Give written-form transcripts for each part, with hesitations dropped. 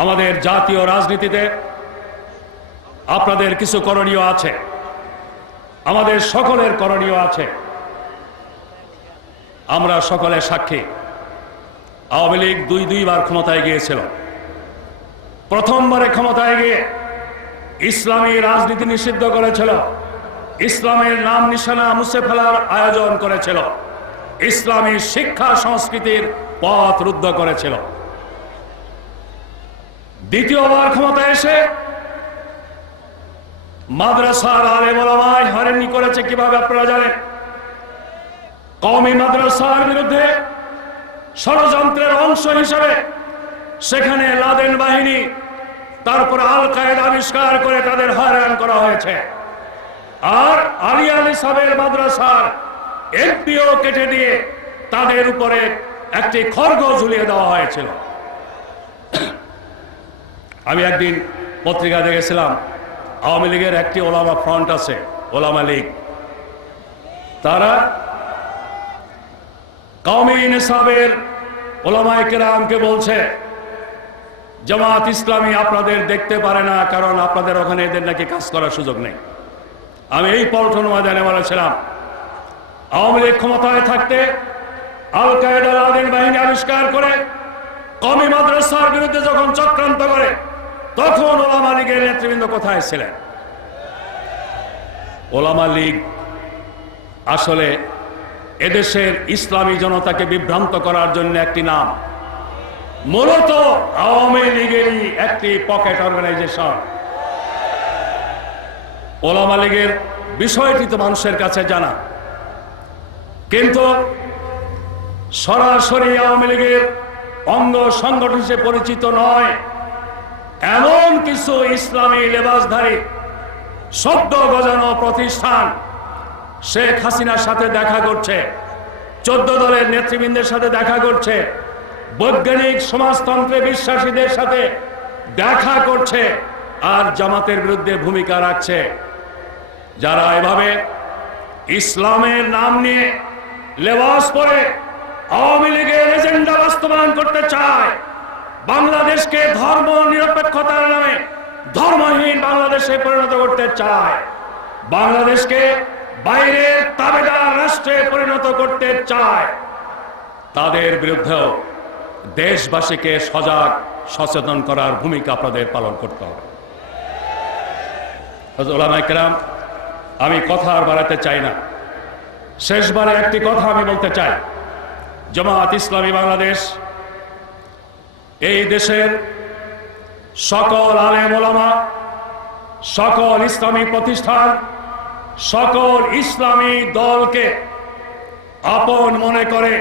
আমাদের জাতীয় রাজনীতিতে আপনাদের কিছু করণীয় আছে, আমাদের সকলের করণীয় আছে। আমরা সকলে সাক্ষী, আওয়ামী লীগ দুইবার ক্ষমতায় গিয়েছিল। প্রথমবারে ক্ষমতায় গিয়ে ইসলামী রাজনীতি নিষিদ্ধ করেছিল, ইসলামের নাম নিশানা মুছে ফেলার আয়োজন করেছিল, ইসলামী শিক্ষা সংস্কৃতির পথ রুদ্ধ করেছিল। দ্বিতীয়বার ক্ষমতায় এসে মাদ্রাসার আলেম ওলামায় হয়রানি করেছে। কিভাবে আপনারা জানেন? কওমি মাদ্রাসার বিরুদ্ধে ষড়যন্ত্রের অংশ হিসেবে সেখানে লাদেন বাহিনী, তারপর আল কায়েদা আবিষ্কার করে তাদের হয়রান করা হয়েছে। আর আলিয়া সাহেবের মাদ্রাসার এমপিও কেটে দিয়ে তাদের উপরে একটি খড়গ ঝুলিয়ে দেওয়া হয়েছিল। আমি একদিন পত্রিকা দেখেছিলাম, আওয়ামী লীগের একটি ওলামা ফ্রন্ট আছে, ওলামা লীগ, তারা কওমি নিসাবের ওলামায়ে কেরামকে বলছে জামাত ইসলামী আপনাদের দেখতে পারে না, কারণ আপনাদের ওখানে এদের নাকি কাজ করার সুযোগ নেই। আমি এই পল্টন ময়দানে বলেছিলাম, আওয়ামী লীগ ক্ষমতায় থাকতে আল কায়েদা লাদেন বাহিনী আবিষ্কার করে কওমি মাদ্রাসার বিরুদ্ধে যখন চক্রান্ত করে, তখন ওলামা লীগের নেতৃবৃন্দ কোথায় ছিলেন? ওলামা লীগ আসলে এদেশের ইসলামী জনতাকে বিভ্রান্ত করার জন্য একটি নাম, মূলত আওয়ামী লীগেরই একটি পকেট অর্গানাইজেশন। ওলামা লীগের বিষয়টি তো মানুষের কাছে জানা, কিন্তু সরাসরি আওয়ামী লীগের অঙ্গ সংগঠন হিসেবে পরিচিত নয় এমন কিছু ইসলামী লেবাসধারী শব্দ গজানো প্রতিষ্ঠান শেখ হাসিনার সাথে দেখা করছে, 14 দলের নেতৃবৃন্দের সাথে দেখা করছে, বৈজ্ঞানিক সমাজতন্ত্রে বিশ্বাসীদের সাথে দেখা করছে, আর জামাতের বিরুদ্ধে ভূমিকা রাখছে। যারা এভাবে ইসলামের নাম নিয়ে লেবাস পরে আওয়ামী লীগের এজেন্ডা বাস্তবায়ন করতে চায়, বাংলাদেশকে ধর্ম নিরপেক্ষতার নামে ধর্মহীন বাংলাদেশে পরিণত করতে চায়, বাংলাদেশকে বাইরের তাবেদার রাষ্ট্রে পরিণত করতে চায়, তাদের বিরুদ্ধেও দেশবাসীকে সজাগ সচেতন করার ভূমিকা আপনাদের পালন করতে হবে। ওলামায়ে কেরাম, আমি কথা আর বাড়াতে চাই না, শেষবারে একটি কথা আমি বলতে চাই। জামাত ইসলামী বাংলাদেশ এই দেশের সকল আলেম ওলামা, সকল ইসলামী প্রতিষ্ঠান, সকল ইসলামী দলকে আপন মনে করে,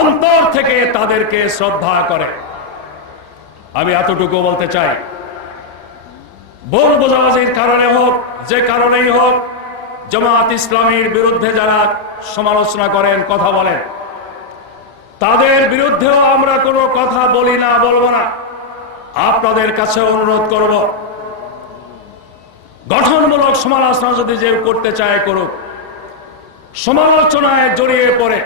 অন্তর থেকে তাদেরকে শ্রদ্ধা করে। আমি এতটুকু বলতে চাই, ভুল বোঝাবুঝির কারণে হোক, যে কারণেই হোক, জামাত ইসলামীর বিরুদ্ধে যারা সমালোচনা করেন, কথা বলেন, তাদের বিরুদ্ধেও আমরা কোনো কথা বলি না, বলবো না। আপনাদের কাছে অনুরোধ করব, গঠনমূলক সমালোচনা যদি যে করতে চায় করুক, সমালোচনায় জড়িয়ে পড়ে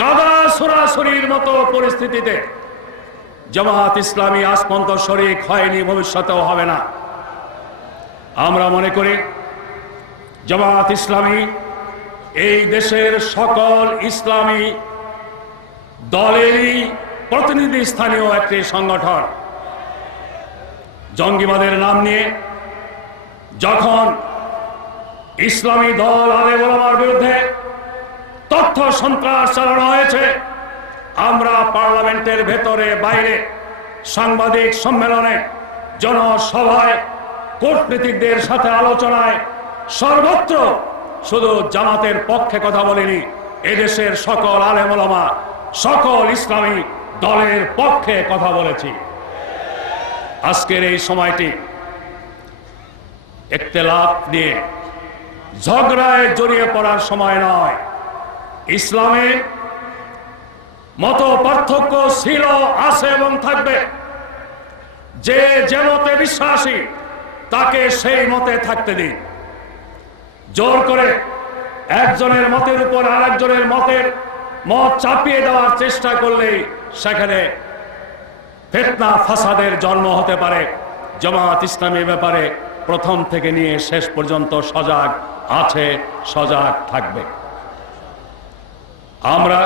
কাদা সরাসরির মতো পরিস্থিতিতে জামাত ইসলামী আজ পর্যন্ত শরীক হয়নি, ভবিষ্যতেও হবে না। আমরা মনে করি জামাত ইসলামী এই দেশের সকল ইসলামী দলেরই প্রতিনিধি স্থানীয় একটি সংগঠন। জঙ্গিবাদের নাম নিয়ে যখন ইসলামী দল আলেম ওলামার বিরুদ্ধে তথ্য সন্ত্রাস চালানো হয়েছে, আমরা পার্লামেন্টের ভেতরে বাইরে, সাংবাদিক সম্মেলনে, জনসভায়, কূটনীতিকদের সাথে আলোচনায়, সর্বত্র শুধু জামাতের পক্ষে কথা বলিনি, এদেশের সকল আলেম ওলামা, সকল ইসলামী দলের পক্ষে কথা বলেছি। আজকের এই সময়টি ইখতিলাফ নিয়ে ঝগড়ায় জড়িয়ে পড়ার সময় নয়। ইসলামে মত পার্থক্য ছিল, আছে এবং থাকবে। যে যে মতে বিশ্বাসী তাকে সেই মতে থাকতে দিন। জোর করে একজনের মতের উপর আরেকজনের মত চাপিয়ে দেওয়ার চেষ্টা করলেই সেখানে ফিতনা ফাসাদের জন্ম হতে পারে। জামাত ইসলামী ব্যাপারে প্রথম থেকে নিয়ে শেষ পর্যন্ত সজাগ আছে, সজাগ থাকবে। আমরা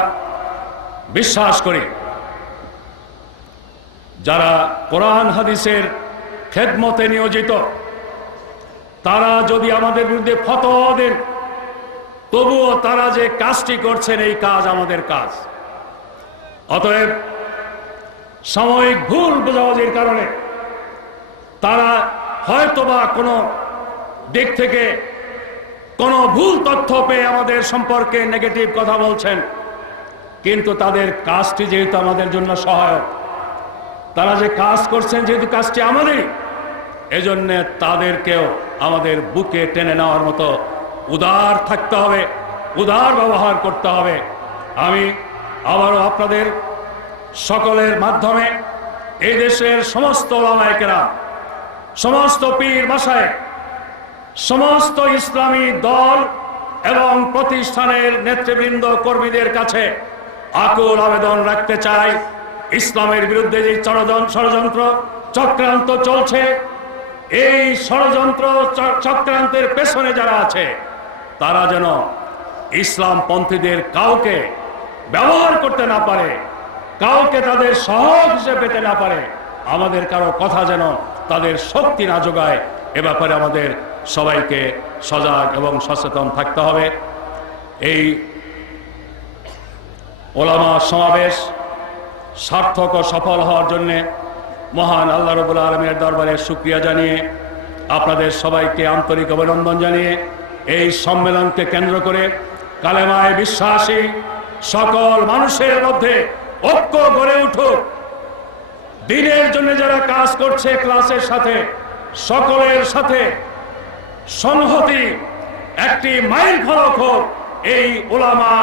বিশ্বাস করি যারা কোরআন হাদিসের খেদমতে নিয়োজিত, তারা যদি আমাদের বিরুদ্ধে ফতোয়া দেন, তবুও তারা যে কাজটি করছেন এই কাজ আমাদের কাজ। অতএব সাময়িক ভুল বোঝাবুঝির কারণে তারা হয়তোবা কোনো দিক থেকে কোনো ভুল তথ্য পেয়ে আমাদের সম্পর্কে নেগেটিভ কথা বলছেন, কিন্তু তাদের কাজটি যেহেতু আমাদের জন্য সহায়ক, তারা যে কাজ করছেন যেহেতু কাজটি আমাদেরই, এজন্য তাদেরকেও আমাদের বুকে টেনে নেওয়ার মতো উদার থাকতে হবে, উদার ব্যবহার করতে হবে। আমি আবারও আপনাদের সকলের মাধ্যমে এই দেশের সমস্ত ওলামায়ে কেরাম, সমস্ত পীর মাশায়েখ, সমস্ত ইসলামী দল এবং প্রতিষ্ঠানের নেতৃবৃন্দ কর্মীদের কাছে আকুল আবেদন রাখতে চাই, ইসলামের বিরুদ্ধে যে ষড়যন্ত্র চক্রান্ত চলছে, এই ষড়যন্ত্র চক্রান্তের পেছনে যারা আছে তারা যেন ইসলামপন্থীদের কাউকে ব্যবহার করতে না পারে, কাউকে তাদের সহজ হিসেবে পেতে না পারে, আমাদের কারো কথা যেন তাদের শক্তি না যোগায়। এ ব্যাপারে আমাদের সবাইকে সজাগ এবং সচেতন থাকতে হবে। এই ওলামা সমাবেশ সার্থক ও সফল হওয়ার জন্যে মহান আল্লাহ রাব্বুল আলামিনের দরবারে শুকরিয়া জানিয়ে, আপনাদের সবাইকে আন্তরিক অভিনন্দন জানিয়ে, এই সম্মেলনকে কেন্দ্র করে কালেমায় বিশ্বাসী সকল মানুষের মধ্যে ঐক্য গড়ে উঠুক। দ্বীনের জন্য যারা কাজ করছে ক্লাসের সাথে সকলের সাথে সংহতি একটি মাইল ফলক হোক এই ওলামা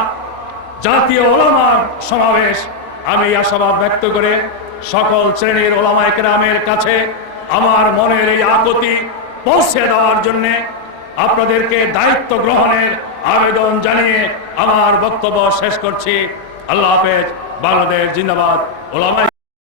জাতীয় ওলামা সমাবেশ। আমি আশাবাদ ব্যক্ত করে সকল শ্রেণীর ওলামায়ে কেরামের কাছে আমার মনের এই আকুতি পৌঁছে দেওয়ার জন্যে আপনাদেরকে দায়িত্ব গ্রহণের আবেদন জানিয়ে আমার বক্তব্য শেষ করছি। আল্লাহ হাফেজ। বাংলাদেশ জিন্দাবাদ। ওলামা